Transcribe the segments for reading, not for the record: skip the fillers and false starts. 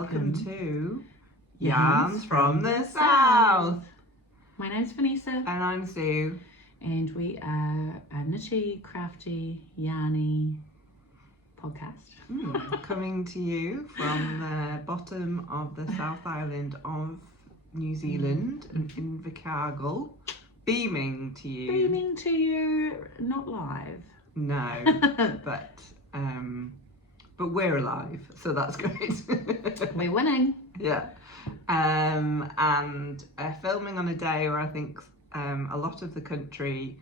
welcome to Yarns from the South. My name's Vanessa. And I'm Sue. And we are a nitty, crafty, yarny podcast. Coming to you from the bottom of the South Island of New Zealand and Invercargill. Beaming to you. Beaming to you, not live. No, but we're alive, so that's great. We're winning. Yeah. And filming on a day where I think a lot of the country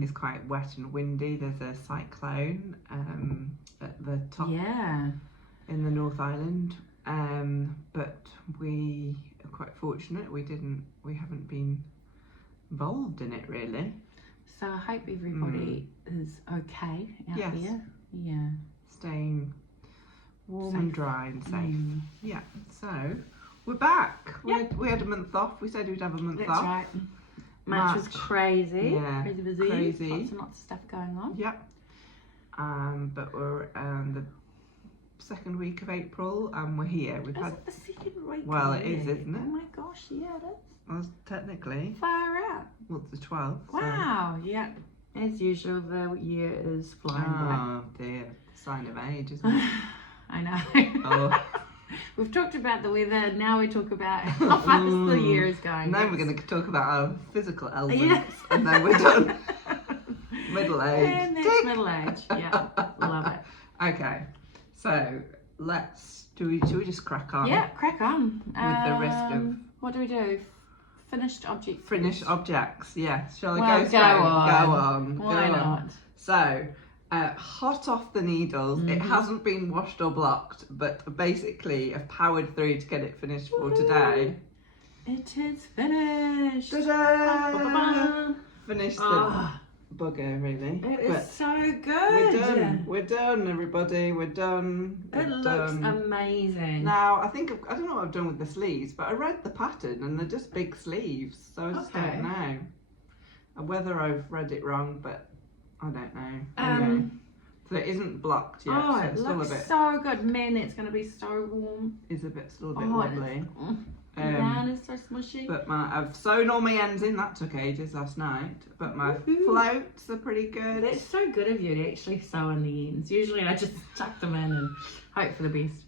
is quite wet and windy. There's a cyclone at the top in the North Island. But we are quite fortunate. We haven't been involved in it really. So I hope everybody is okay out there. Yeah. Staying warm and dry and safe. Yeah. So we're back. Yep. We had a month off. We said we'd have a month That's off. right. March was crazy. Yeah. Crazy busy. Crazy. Lots and lots of stuff going on. Yep. But we're the second week of April and we're here. We've had it the second week? Well, it is, isn't it? Oh my gosh, yeah, it is. Well, technically. Far out. Well, it's the 12th. Wow, yeah. As usual, the year is flying by. Oh dear, sign of age, isn't it? I know. Oh. We've talked about the weather, now we talk about how fast the year is going. And then we're going to talk about our physical elements, and then we're done. Middle age. And that's middle age, yeah. Love it. Okay, so should we just crack on? Yeah, crack on. With the risk of... What do we do? Finished objects. Finished objects, yes. Shall I Well, go straight? on. Go on. Why go not? on. So, hot off the needles. It hasn't been washed or blocked, but basically I've powered through to get it finished for today. It is finished. Ta-da! Ba-ba-ba. Finished the bugger, really. It But is so good. we're done. We're done, everybody. We're done. It looks amazing. Now, I don't know what I've done with the sleeves, but I read the pattern and they're just big sleeves, so I just don't know whether I've read it wrong, but I don't know. Anyway, so it isn't blocked yet. Oh, so it it's still looks a bit. So good. Man, it's going to be so warm. Still a bit wobbly. The yarn is so smushy. But I've sewn all my ends in. That took ages last night. But my floats are pretty good. It's so good of you to actually sew in the ends. Usually I just tuck them in and hope for the best.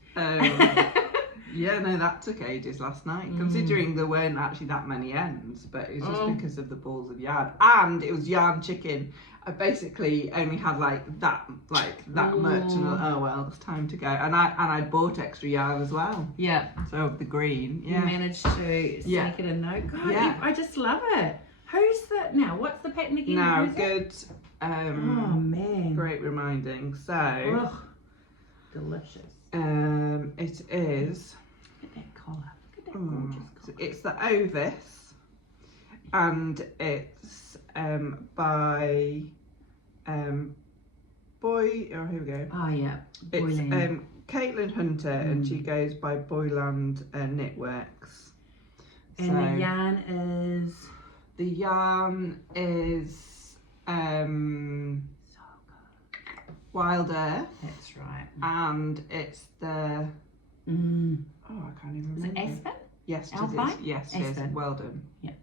Yeah, no, that took ages last night. Considering there weren't actually that many ends, but it was just because of the balls of yarn. And it was yarn chicken. I basically only had that much, and oh well, it's time to go. And I bought extra yarn as well. Yeah. So the green, You managed to sneak it in though. God, I just love it. What's the pattern again? Now, good. Oh man. Great reminding. So. Delicious. It is. Look at that colour. Look at that gorgeous colour. It's the Ovis, and it's by here we go. Oh yeah. It's Caitlin Hunter, and she goes by Boyland Knitworks. And the yarn is. The yarn is So good. Wild Earth. That's right. And it's the I can't even remember. Is it Aspen? Yes, it Alpine? is. Yes, it is. Aspen. Well done. Yeah.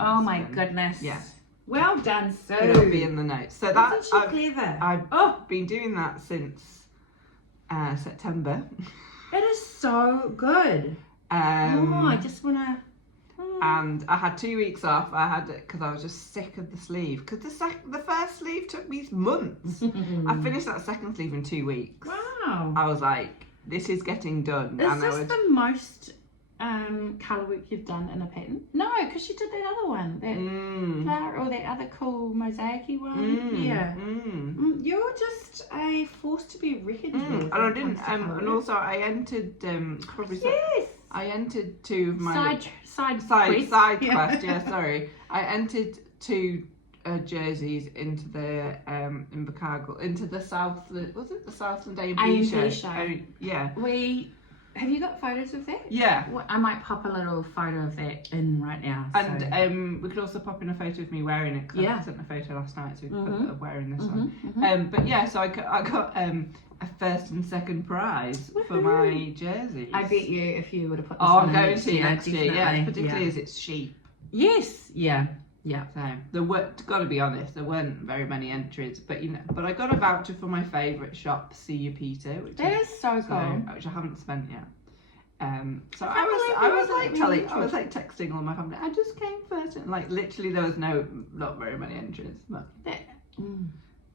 Oh my Aspen. goodness. Yes. Well done, Sue. It'll be in the notes. So that's Isn't she clever? I've been doing that since September. It is so good. I just want to. And I had 2 weeks off. I had it because I was just sick of the sleeve. Because the first sleeve took me months. I finished that second sleeve in 2 weeks. Wow. I was like, this is getting done. Is this the most colour work you've done in a pattern? No, because you did that other one. That flower or that other cool mosaic-y one. Yeah. You're just a force to be reckoned with. And I didn't. And also I entered I entered 2 of my side quest. Yeah, sorry. I entered 2 jerseys into the Invercargill, into the Southland. Was it the Southland A&P show? show. Yeah. We Have you got photos of that? Yeah. Well, I might pop a little photo of that in right now. And we could also pop in a photo of me wearing it, because I sent a photo last night of wearing this one. But yeah, so I got a first and second prize for my jersey. I bet you if you would have put this I'm going to next year, yeah, particularly as it's sheep. Yes, yeah. So got to be honest, there weren't very many entries, but but I got a voucher for my favourite shop, See You Peter, which is so cool, which I haven't spent yet. So I was like texting all my family. I just came first, and like literally there was not very many entries. But you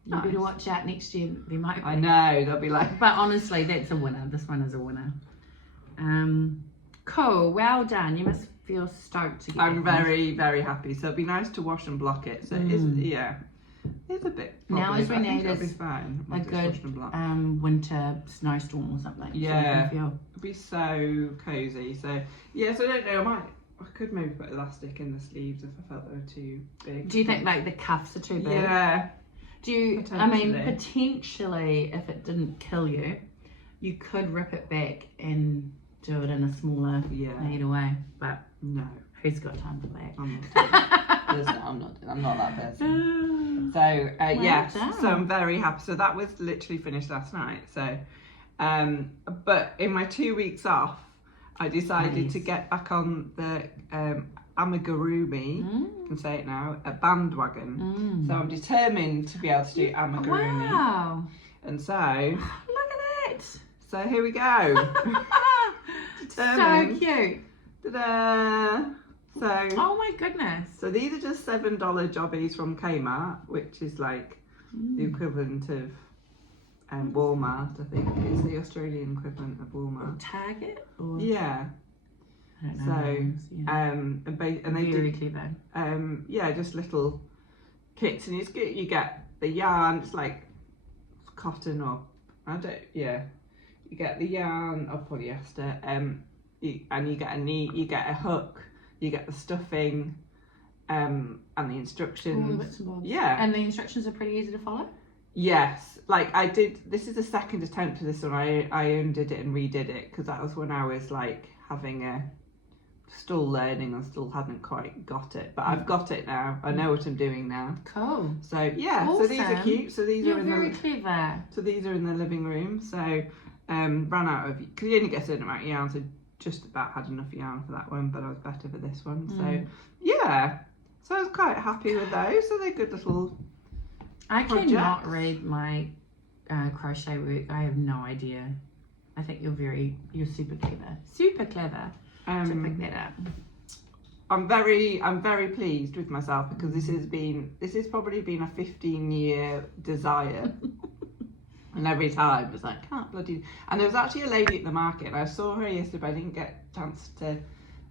better watch out next year. There might be. I know they'll be like. But honestly, that's a winner. This one is a winner. Cool. Well done. You must feel stoked to get. I'm very, very happy. So it'd be nice to wash and block it. So it's a bit. Now as we need is a good winter snowstorm or something. Yeah, so it'd be so cozy. So yeah, so I don't know. I could maybe put elastic in the sleeves if I felt they were too big. Do you think like the cuffs are too big? Yeah. Do you? I mean, potentially, if it didn't kill you, you could rip it back and do it in a smaller either way. But no, who's got time for that? I'm not that person. So so I'm very happy. So that was literally finished last night. So, but in my 2 weeks off, I decided to get back on the amigurumi. I can say it now, a bandwagon. So I'm determined to be able to do amigurumi. Wow! And so look at that. So here we go. So cute. Ta-da! So, oh my goodness. So these are just $7 jobbies from Kmart, which is like the equivalent of Walmart, I think. It's the Australian equivalent of Walmart. Target? Or? Yeah. I don't know. So, and they very do, clever. yeah, just little kits, and you get the yarn. It's like cotton or you get the yarn or polyester, and you get a hook, you get the stuffing, and the instructions. All the bits and bobs. Yeah. And the instructions are pretty easy to follow? Yes. Like I did, this is the second attempt to this one. I undid it and redid it, because that was when I was like still learning and still hadn't quite got it. But I've got it now. I know what I'm doing now. Cool. So yeah, awesome. So these are cute. So these You're are very clever. So these are in the living room. So ran out of, because you only get a certain amount of yarn, so just about had enough yarn for that one, but I was better for this one. So yeah, so I was quite happy with those. So they're good little I cannot read my crochet work. I have no idea. I think you're super clever to pick that up. I'm very pleased with myself, because this has probably been a 15-year desire. And every time it's like, can't bloody. And there was actually a lady at the market, and I saw her yesterday, but I didn't get a chance to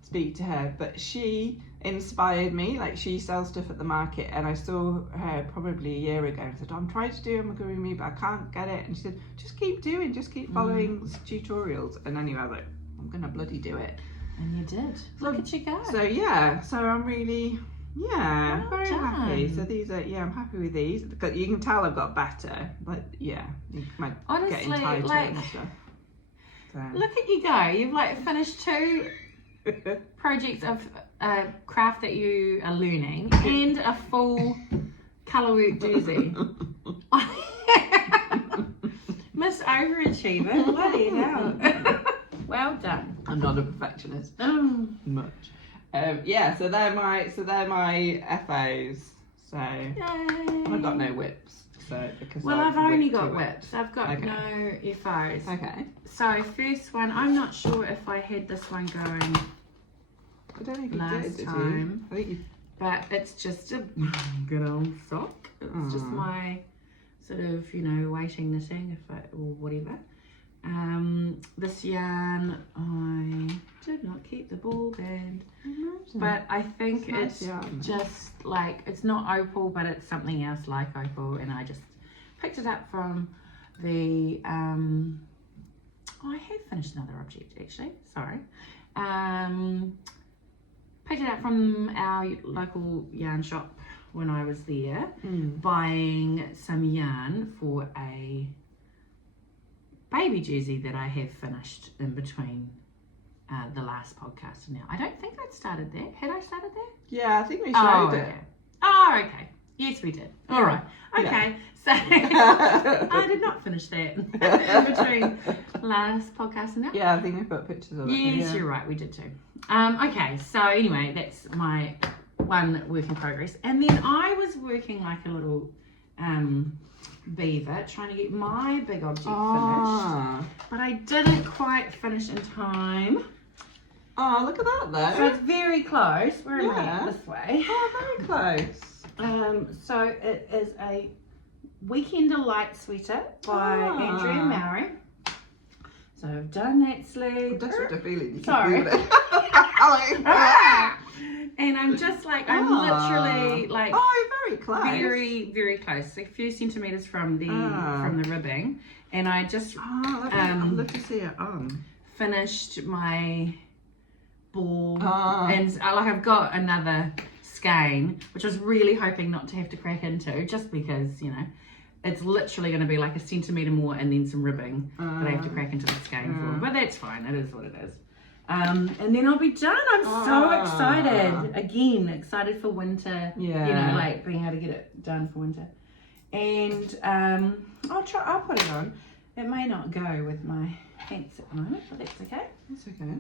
speak to her. But she inspired me. Like, she sells stuff at the market, and I saw her probably a year ago and said, I'm trying to do amigurumi, but I can't get it. And she said, just keep following tutorials. And anyway, I was like, I'm gonna bloody do it. And you did. Look at you go. So yeah, so I'm really. Yeah, well very done. happy. So these are, I'm happy with these. You can tell I've got better. Like, you might honestly, getting tighter like, and stuff. So. Look at you go. You've like finished 2 projects of craft that you are learning and a full colour work jersey. Miss Overachiever. Bloody hell. Well done. I'm not a perfectionist. Much. So they're my FOs. So and I've got no whips. So because I've only got whips. I've got no FOs. Okay. So first one, I'm not sure if I had this one going. I don't think last did time. I think you. But it's just a good old sock. It's just my sort of waiting knitting or whatever. This yarn, I did not keep the ball band, but I think it's just like, it's not opal, but it's something else like opal, and I just picked it up from the, I have finished another object actually, sorry. Picked it up from our local yarn shop when I was there, buying some yarn for a baby jersey that I have finished in between the last podcast and now. I don't think I'd started there. Had I started there? Yeah, I think we showed it. Okay. Oh, okay. Yes, we did. All right. Okay. So I did not finish that in between last podcast and now. Yeah, I think we put pictures of it. Yes, you're right. We did too. Okay. So anyway, that's my one work in progress. And then I was working like a little beaver trying to get my big object finished. But I didn't quite finish in time. Oh, look at that though. So it's very close. Where am I? This way. Oh, very close. So it is a Weekender light sweater by Andrea Mowry. So I've done that sleeve. That's what the feeling. Sorry. And I'm just like, I'm literally like. Oh, very close. Very, very close. A few centimeters from the ribbing, and I just I'd love to see it on. Finished my ball, and I've got another skein, which I was really hoping not to have to crack into, just because it's literally going to be like a centimeter more and then some ribbing that I have to crack into the skein for. But that's fine. It is what it is. And then I'll be done. I'm so excited. Again, excited for winter. Yeah. Like being able to get it done for winter. And I'll put it on. It may not go with my pants at the moment, but that's okay. That's okay.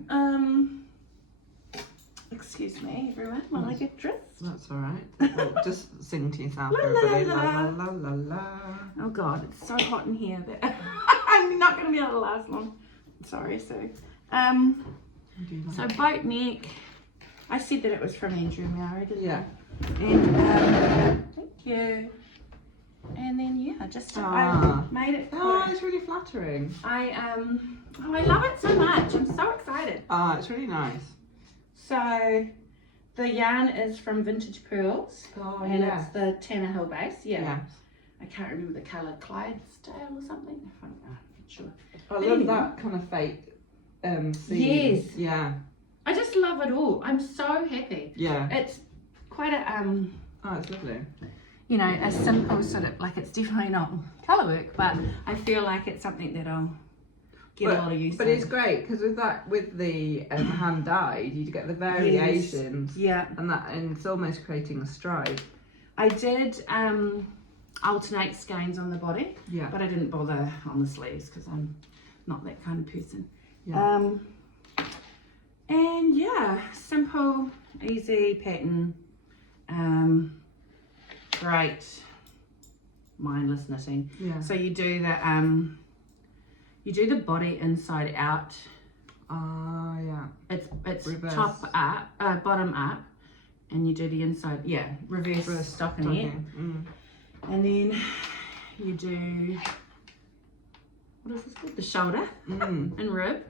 Excuse me, everyone, while I get dressed. That's all right. Just sing to yourself, everybody. La la la la. Oh God, it's so hot in here that I'm not going to be able to last long. Sorry, Sue. So boat neck. I said that it was from Andrea Mowry, didn't I? And thank you. And then I made it. It's really flattering. I love it so much. I'm so excited. It's really nice. So the yarn is from Vintage Pearls. And it's the Tanner Hill base. Yeah. I can't remember the colour, Clydesdale or something. I'm not sure. I love that kind of fake seam. Yes. Yeah. I just love it all. I'm so happy. Yeah. It's quite a it's lovely. A simple sort of, like, it's definitely not colour work, but I feel like it's something that I'll get a lot of use But it's great because with the hand dyed, you get the variations. Yes. Yeah. And it's almost creating a stripe. I did alternate skeins on the body. Yeah. But I didn't bother on the sleeves because I'm not that kind of person. Yeah. And yeah, simple, easy pattern. Great mindless knitting. Yeah. So you do the body inside out. Yeah. It's reverse. Top up, bottom up, and you do the inside. Yeah, reverse stockinette. And then you do, what is this called? The shoulder and rib.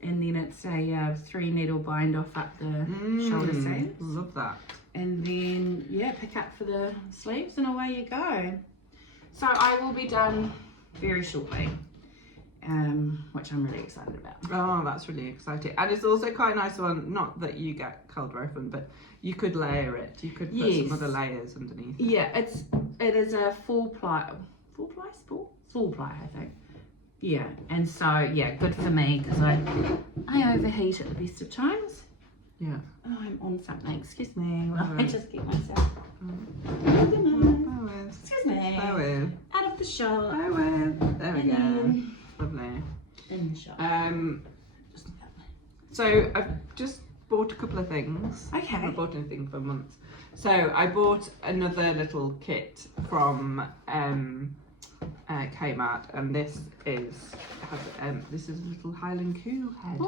And then it's a 3 needle bind off up the shoulder seams. Love that. And then, pick up for the sleeves and away you go. So I will be done very shortly, which I'm really excited about. Oh, that's really exciting. And it's also quite a nice one, not that you get cold ropen, but you could layer it. You could put some other layers underneath. Yeah, it is a full ply, I think. Yeah, and so, good for me because I overheat at the best of times. Yeah. Oh, I'm on something. Excuse me. Well, I just get myself. Excuse me. Out of the shot. There we go. Lovely. In the shot. So I've just bought a couple of things. Okay. I haven't bought anything for months. So I bought another little kit from Kmart, and this is a little Highland Cool head.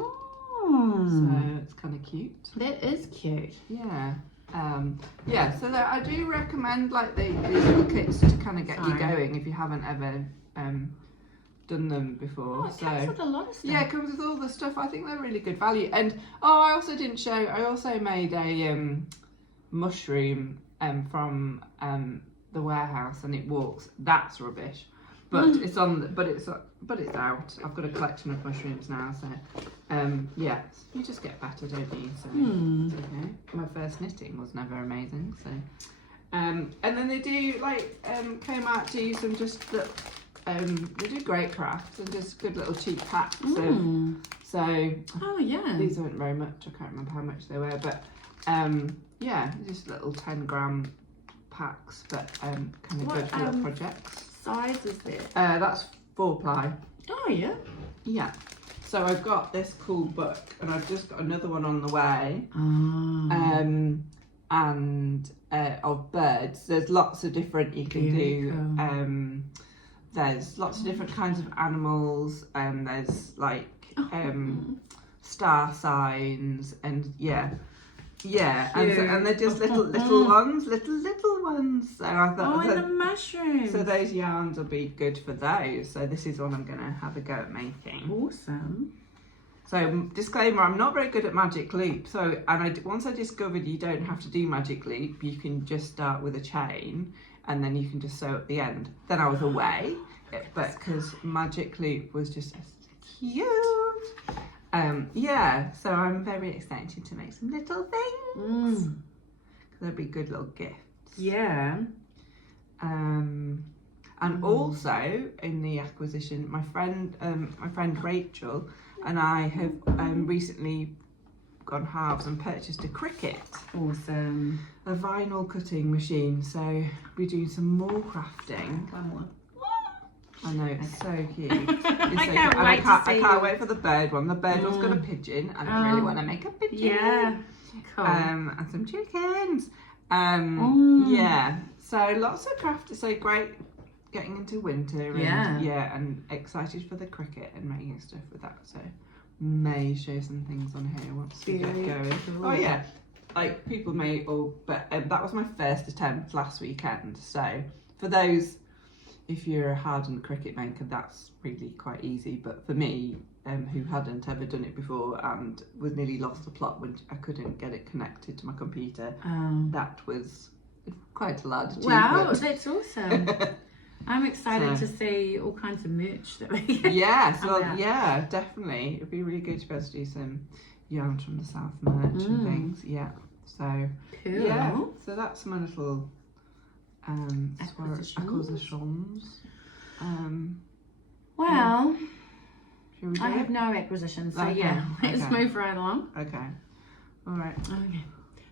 So it's kind of cute. That is cute. Yeah. So I do recommend like these little kits to kind of get you going if you haven't ever done them before. It comes with a lot of stuff. Yeah, it comes with all the stuff. I think they're really good value. And I also made a mushroom from the warehouse, and it walks. That's rubbish. But it's out. I've got a collection of mushrooms now, so you just get better, don't you? So it's okay. My first knitting was never amazing, so and then they do Kmart do some just they do great crafts and just good little cheap packs. So oh yeah, these aren't very much. I can't remember how much they were, but yeah, just little 10-gram packs, but kind of good for little projects. Size is there? That's 4-ply. Oh yeah. Yeah. So I've got this cool book, and I've just got another one on the way. And of birds. There's lots of different you can do. Cool. There's lots of different kinds of animals. There's like star signs, and and they're just little ones, little ones. So I thought, and the mushrooms. So those yarns will be good for those. So this is one I'm going to have a go at making. Awesome. So disclaimer, I'm not very good at magic loop. So once I discovered you don't have to do magic loop, you can just start with a chain, and then you can just sew at the end. Then I was away, but because magic loop was just cute. So I'm very excited to make some little things. They'll be good little gifts. Yeah. And also in the acquisition, my friend Rachel and I have recently gone halves and purchased a Cricut. Awesome. A vinyl cutting machine. So we're doing some more crafting. One more. I know, it's so cute. I can't wait for the bird one. The bird one's got a pigeon, and I really want to make a pigeon. Yeah, cool. And some chickens. Yeah. So lots of craft. So great getting into winter. And, and excited for the Cricut and making stuff with that. So may show some things on here once we get going. Cool. Oh yeah, like people may. But that was my first attempt last weekend. So for those. If you're a hardened Cricut maker, that's really quite easy. But for me, who hadn't ever done it before and was nearly lost the plot when I couldn't get it connected to my computer, that was quite a large achievement. Wow, that's awesome. I'm excited to see all kinds of merch that we get. Yes, well, yeah, definitely. It'd be really good to be able to do some yarns from the south merch and things. Yeah, so cool. Yeah, so that's my little acquisitions. Well, I have no acquisitions, so let's move right along. Okay. All right. Okay.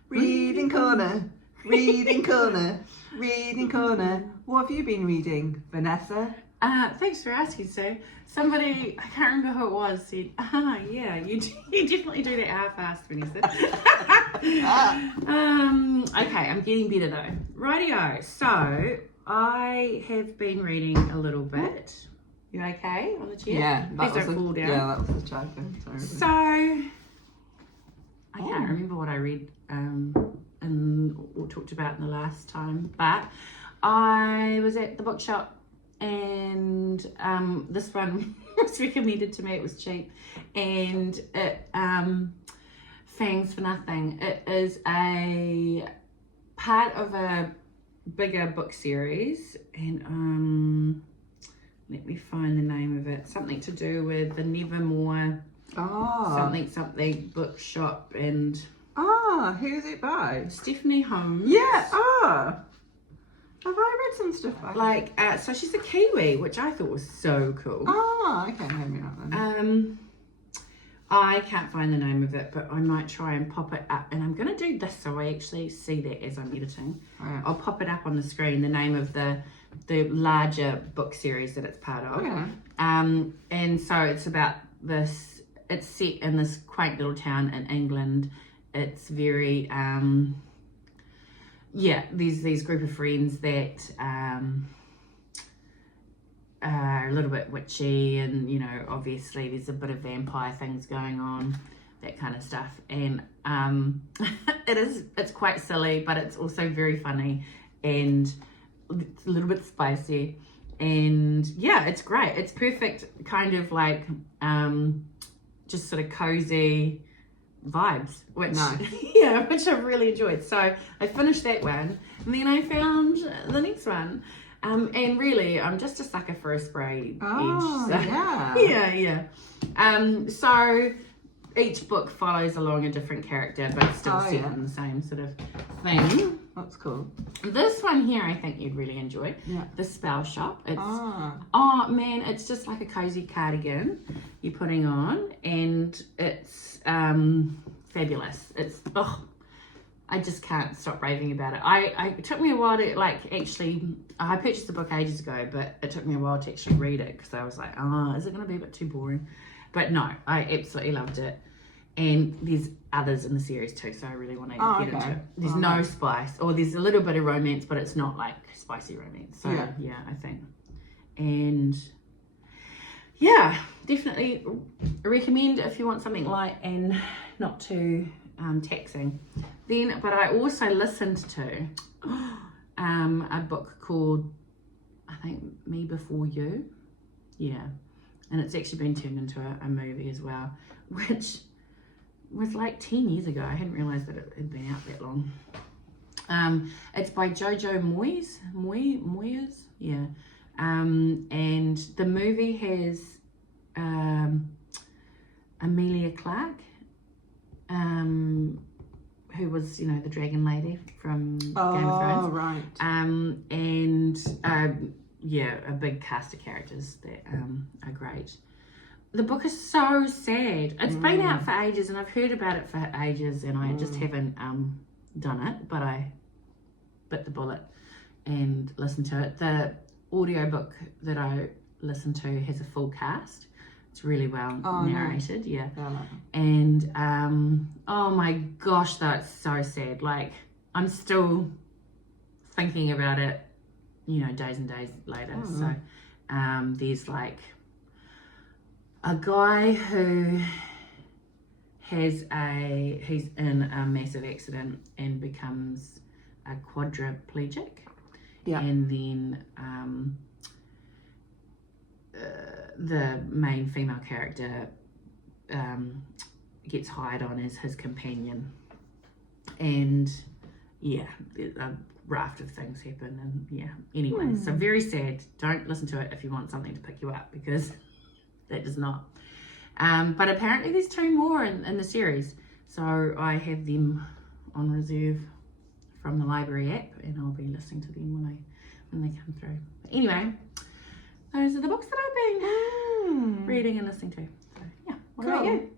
Reading corner. Reading corner. Reading corner. What have you been reading, Vanessa? Thanks for asking, sir. Somebody, I can't remember who it was, said, yeah, you definitely do that half-assed, Vanessa. Okay, I'm getting better though. Rightio, so I have been reading a little bit. You okay on the chair? Yeah, please don't fall down. Yeah, that was the charger. Sorry. So, I can't remember what I read and or talked about in the last time, but I was at the bookshop and this one was recommended to me. It was cheap, and it Fangs for Nothing. It is a part of a bigger book series, and let me find the name of it. Something to do with the Nevermore something bookshop, and who's it by? Stephanie Holmes. Yeah. Have I read some stuff by her? So she's a Kiwi, which I thought was so cool. Okay, maybe not then. I can't find the name of it, but I might try and pop it up. And I'm going to do this so I actually see that as I'm editing. Right. I'll pop it up on the screen, the name of the larger book series that it's part of. Okay. And so it's about this, it's set in this quaint little town in England. It's very... there's these group of friends that are a little bit witchy, and obviously there's a bit of vampire things going on, that kind of stuff, and it's quite silly, but it's also very funny, and it's a little bit spicy, and it's great. It's perfect kind of like just sort of cozy vibes, which which I really enjoyed. So I finished that one, and then I found the next one, and really I'm just a sucker for a spray edge. So, so each book follows along a different character, but still set in the same sort of thing. That's cool. This one here I think you'd really enjoy. Yeah. The Spell Shop. It's oh man, it's just like a cozy cardigan you're putting on, and it's fabulous. It's I just can't stop raving about it. It took me a while to I purchased the book ages ago, but it took me a while to actually read it because I was like, is it going to be a bit too boring? But no, I absolutely loved it. And there's others in the series too, so I really want to get into it. There's no spice, or there's a little bit of romance, but it's not like spicy romance. So yeah, I think. And yeah, definitely recommend if you want something light and not too taxing. But I also listened to a book called, I think, Me Before You. Yeah. And it's actually been turned into a movie as well, which was like 10 years ago. I hadn't realised that it had been out that long. It's by Jojo Moyes. Yeah. And the movie has Emilia Clarke, who was, the dragon lady from Game of Thrones. Oh, right. And a big cast of characters that are great. The book is so sad. It's been out for ages, and I've heard about it for ages, and I just haven't done it, but I bit the bullet and listened to it. The audiobook that I listened to has a full cast. It's really well narrated, yeah. And oh my gosh, that's so sad. Like, I'm still thinking about it, days and days later. So there's like a guy who he's in a massive accident and becomes a quadriplegic. Yeah. And then the main female character gets hired on as his companion, and a raft of things happen, and anyway, so very sad. Don't listen to it if you want something to pick you up, because that does not. But apparently there's 2 more in the series, so I have them on reserve from the library app, and I'll be listening to them when they come through. But anyway, those are the books that I've been reading and listening to. So yeah, what about you?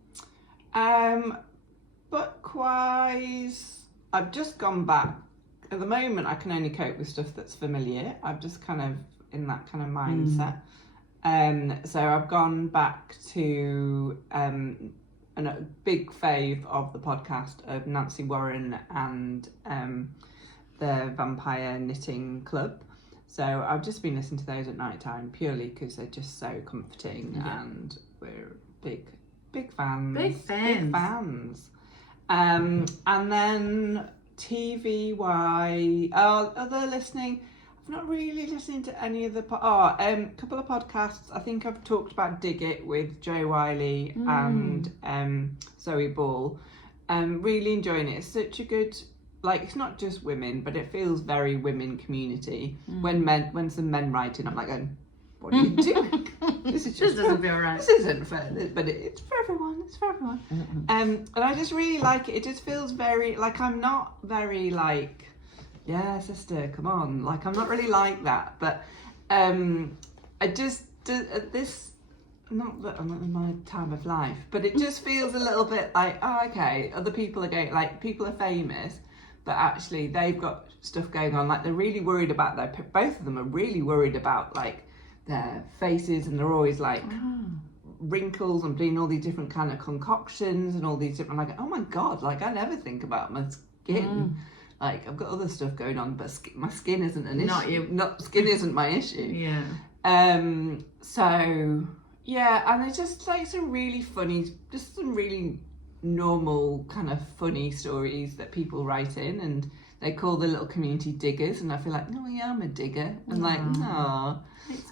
Book-wise, I've just gone back. At the moment, I can only cope with stuff that's familiar. I'm just kind of in that kind of mindset. So I've gone back to a big fave of the podcast of Nancy Warren and the Vampire Knitting Club. So I've just been listening to those at night time purely because they're just so comforting, and we're big fans. Big fans. And then TV-wise, other listening, I've not really listened to any of the couple of podcasts. I think I've talked about Dig It with Joe Wiley and Zoe Ball. Really enjoying it. It's such a good, it's not just women, but it feels very women community. When some men write in, I'm like going, what are you doing? This doesn't feel right. This isn't fair, but it's for everyone. It's for everyone. And I just really like it. It just feels very I'm not very yeah, sister, come on. I'm not really like that, but I just this. Not that I'm in my time of life, but it just feels a little bit okay. Other people are going, people are famous, but actually they've got stuff going on. They're really worried about both of them are really worried about their faces, and they're always wrinkles and doing all these different kind of concoctions and all these different, oh my God, I never think about my skin. I've got other stuff going on, but my skin isn't an issue. Skin isn't my issue. Yeah. So yeah, and it's just some really funny, just some really normal kind of funny stories that people write in, and they call the little community diggers, and I feel no, yeah, I'm a digger. And no.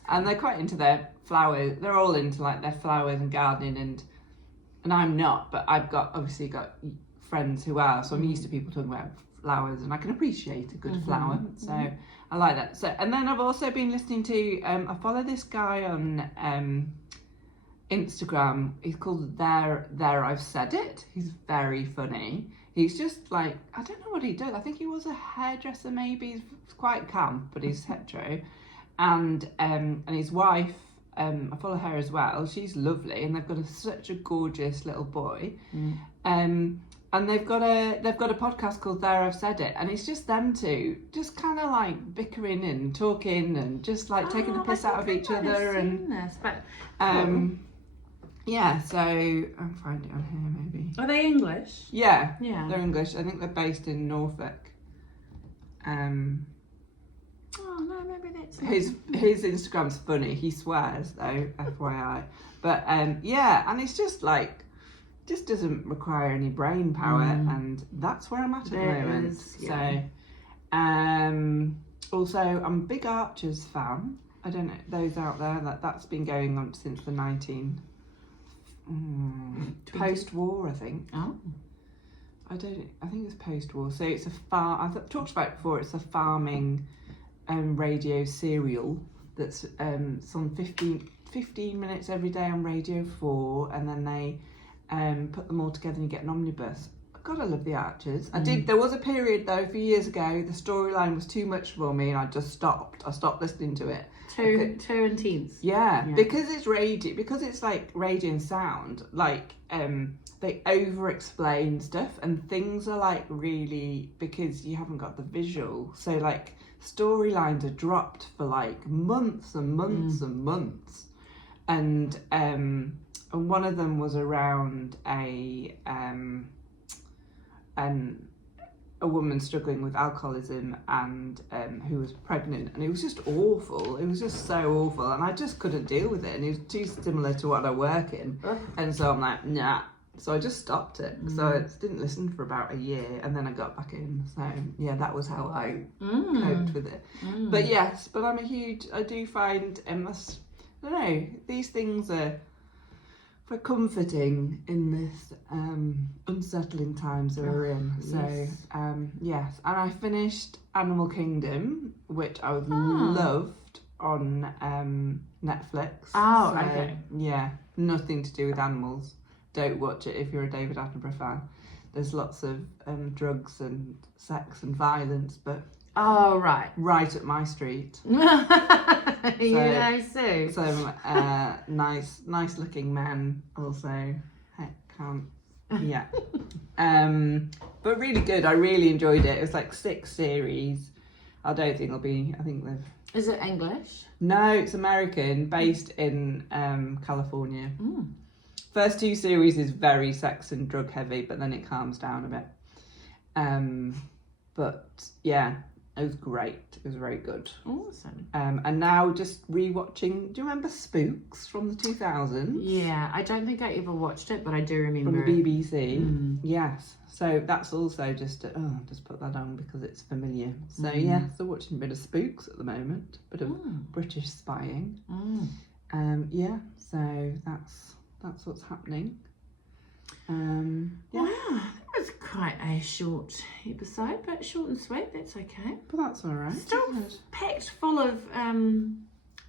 And they're quite into their flowers. They're all into their flowers and gardening, and I'm not, but I've obviously got friends who are, so I'm used to people talking about flowers, and I can appreciate a good flower. So I like that. So, and then I've also been listening to I follow this guy on Instagram. He's called There I've Said It. He's very funny. He's just like, I don't know what he does. I think he was a hairdresser maybe. He's quite camp, but he's hetero. And his wife, I follow her as well. She's lovely, and they've got such a gorgeous little boy. And they've got a podcast called There I've Said It, and it's just them two, just kind of like bickering and talking and just like taking the piss out of each other. And this, but yeah, so I'll find it on here maybe. Are they English? Yeah, they're English. I think they're based in Norfolk. Oh no, maybe that's his Instagram's funny. He swears though, FYI. But yeah, and it's just like, just doesn't require any brain power, and that's where I'm at the moment. So also I'm a big Archers fan. I don't know those out there, that's been going on since the post-war, I think. I think it's post-war. So it's a I've talked about it before. It's a farming radio serial that's it's on 15 minutes every day on Radio 4, and then they put them all together and you get an omnibus. God, I love the Archers. There was a period though, a few years ago, the storyline was too much for me and I just stopped. I stopped listening to it. Too intense. Yeah, because it's radio, because it's like radio and sound, like they over explain stuff, and things are like really, because you haven't got the visual, so like storylines are dropped for like months and months and months. And one of them was around a woman struggling with alcoholism and who was pregnant, and it was just awful. It was just so awful, and I just couldn't deal with it, and it was too similar to what I work in. And so I'm like, nah. So I just stopped it. So I didn't listen for about a year, and then I got back in. So yeah, that was how I coped with it. But yes, but I do find, I don't know, these things are very comforting in this unsettling times that we're in. So yes, and I finished Animal Kingdom, which I loved on Netflix. Oh, so, okay. Yeah, nothing to do with animals. Don't watch it if you're a David Attenborough fan. There's lots of drugs and sex and violence, but right up my street. I see. So nice looking men also. Heck, can't. Yeah. But really good. I really enjoyed it. It was like 6 series. I don't think it'll be. I think they've. Is it English? No, it's American, based in California. First 2 series is very sex and drug heavy, but then it calms down a bit. But yeah, it was great. It was very good. Awesome. And now just rewatching. Do you remember Spooks from the 2000s? Yeah, I don't think I ever watched it, but I do remember from the BBC. Yes. So that's also just just put that on because it's familiar. So yeah, so watching a bit of Spooks at the moment, bit of British spying. Yeah. So that's what's happening. Yeah. Wow, that was quite a short episode, but short and sweet. That's okay. But that's all right. Still packed full of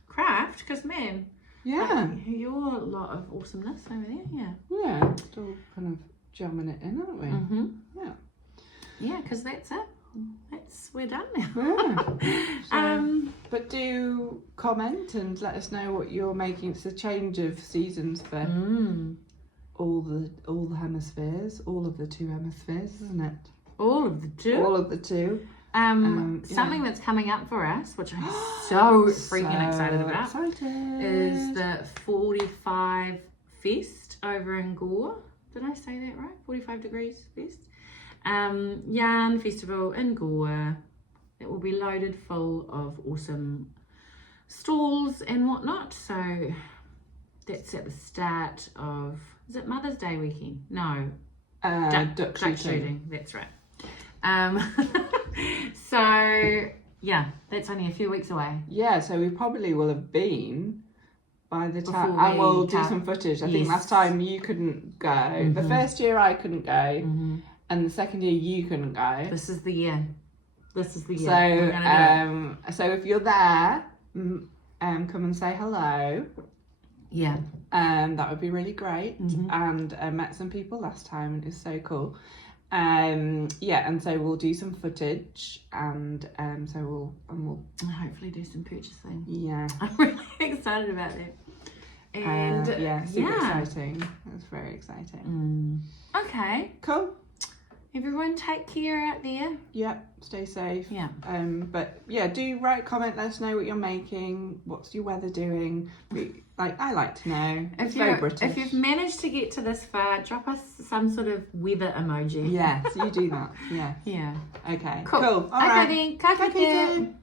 craft, because man, your lot of awesomeness over there. Yeah, still kind of jamming it in, aren't we? Yeah, because that's it. We're done now. But do comment and let us know what you're making. It's a change of seasons for all the hemispheres, all of the 2 hemispheres, isn't it? All of the 2. All of the 2. Something that's coming up for us, which I'm so freaking excited about, is the 45 Fest over in Gore. Did I say that right? 45 Degrees Fest. Yarn Festival in Gore. It will be loaded full of awesome stalls and whatnot. So that's at the start of, is it Mother's Day weekend? No. Duck shooting. That's right. So yeah, that's only a few weeks away. Yeah, so we probably will have been by the time, and we'll do some footage. I think last time you couldn't go. The first year I couldn't go, and the second year you couldn't go. This is the year. So so if you're there, come and say hello. Yeah. That would be really great. And I met some people last time, and it was so cool. Yeah, and so we'll do some footage, and so we'll hopefully do some purchasing. Yeah, I'm really excited about that. And yeah, super exciting. It's very exciting. Okay, cool. Everyone, take care out there. Yep, stay safe. Yeah. But yeah, do write, comment, let us know what you're making. What's your weather doing? I like to know. It's very British. If you've managed to get to this far, drop us some sort of weather emoji. Yes, you do that. Yeah. Yeah. Okay. Cool. All right. Okay then. Ka kite.